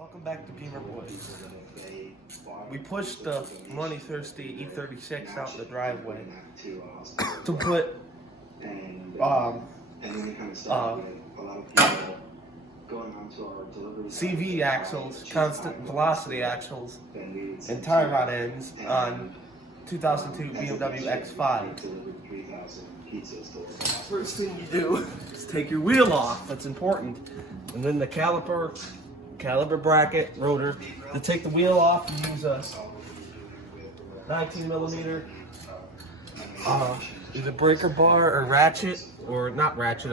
Welcome back to Gamer Boys. We pushed the money-thirsty E36 out in the driveway to put CV axles, constant velocity axles, and tie rod ends on 2002 BMW X5. First thing you do is take your wheel off. That's important, and then the caliper bracket, rotor. To take the wheel off, you use a 19 millimeter either breaker bar or ratchet, or not ratchet,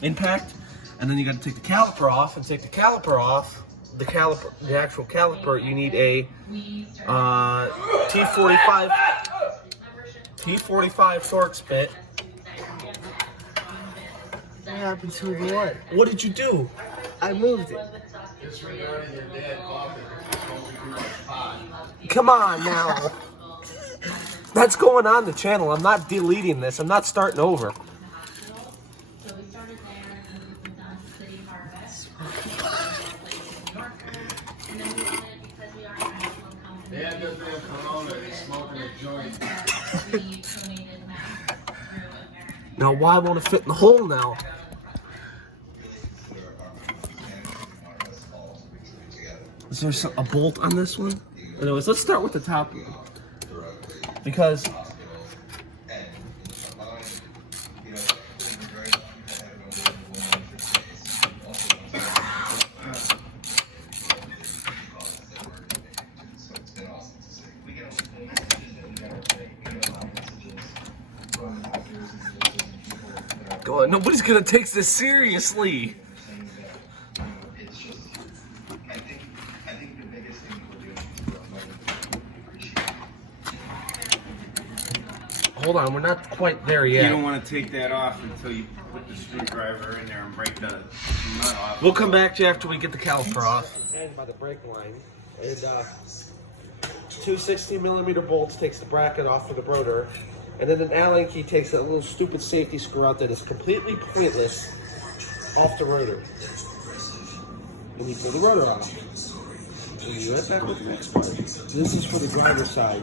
impact. And then you got to take the caliper off, and take the caliper off. The actual caliper, you need a T45 Torx bit. What happened to what? What did you do? I moved it. Come on now. That's going on the channel. I'm not deleting this. I'm not starting over. Now why won't it fit in the hole now? Is there a bolt on this one? Anyways, let's start with the top one. Because God, nobody's gonna take this seriously. Hold on, we're not quite there yet. You don't want to take that off until you put the screwdriver in there and break the nut off. We'll come back to you after we get the caliper off. And by the brake line, and two 16 millimeter bolts takes the bracket off for the rotor, and then an Allen key takes that little stupid safety screw out that is completely pointless off the rotor. And you pull the rotor off. And you right back with the next part. This is for the driver's side.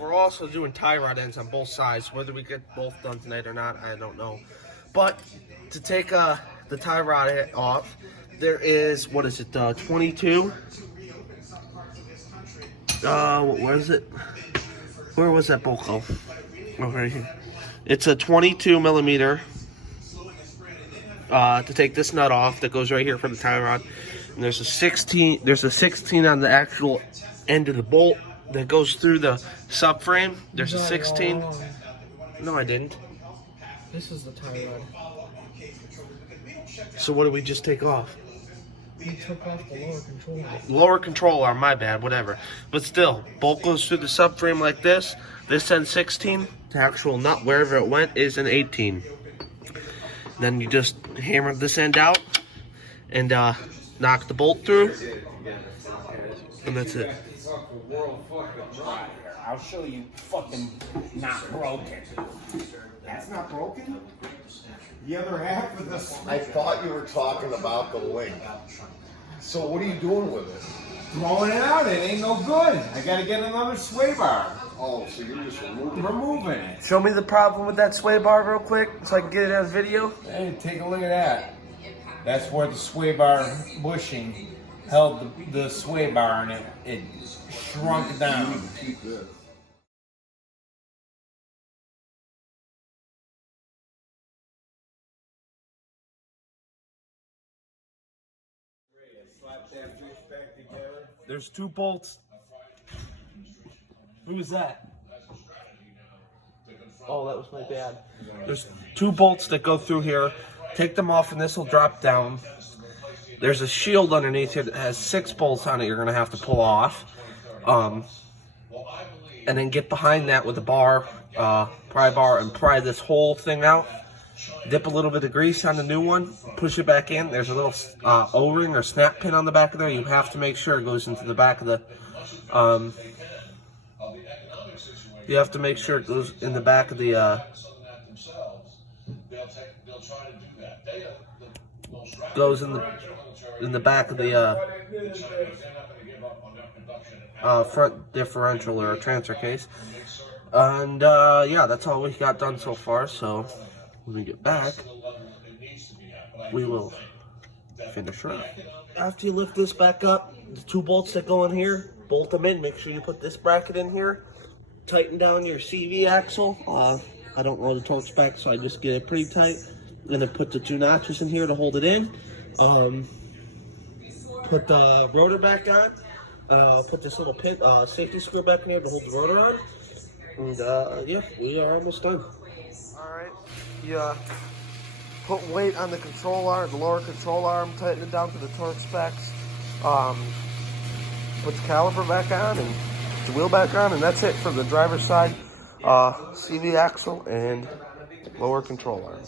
We're also doing tie rod ends on both sides. Whether we get both done tonight or not, I don't know. But to take the tie rod off, there is, what is it, 22? Where is it? Where was that bolt go? Oh, right here. It's a 22 millimeter to take this nut off that goes right here for the tie rod. And there's a 16. There's a 16 on the actual end of the bolt that goes through the subframe. There's a 16. No, I didn't. This is the tie rod. So what did we just take off? You took off the lower control arm. Lower control arm, my bad, whatever. But still, bolt goes through the subframe like this. This end 16. The actual nut, wherever it went, is an 18. Then you just hammer this end out and knock the bolt through. And that's it. I'll show you fucking not broken. That's not broken? The other half of this. I thought you were talking about the link. So what are you doing with it? Throwing it out, it ain't no good. I gotta get another sway bar. Oh, so you're just Removing it. Show me the problem with that sway bar real quick so I can get it on video. Hey, take a look at that. That's where the sway bar bushing held the sway bar and it shrunk down. keep this. There's two bolts. Who was that? Oh, that was my dad. There's two bolts that go through here. Take them off and this will drop down. There's a shield underneath here that has 6 bolts on it you're going to have to pull off. And then get behind that with a bar, pry bar, and pry this whole thing out. Dip a little bit of grease on the new one, push it back in. There's a little O-ring or snap pin on the back of there. You have to make sure it goes into the back of the, you have to make sure it goes in the back of the goes in the back of the front differential or transfer case. And yeah, that's all we got done so far. So when we get back, we will finish her up. After you lift this back up, the 2 bolts that go in here, bolt them in. Make sure you put this bracket in here. Tighten down your CV axle. I don't know the torque spec, so I just get it pretty tight. And then put the 2 notches in here to hold it in. Put the rotor back on. Put this little pin, safety screw back in here to hold the rotor on. And yeah, we are almost done. Alright, yeah. Put weight on the control arm, the lower control arm, tighten it down to the torque specs. Put the caliper back on and put the wheel back on, and that's it for the driver's side. CV axle and lower control arm.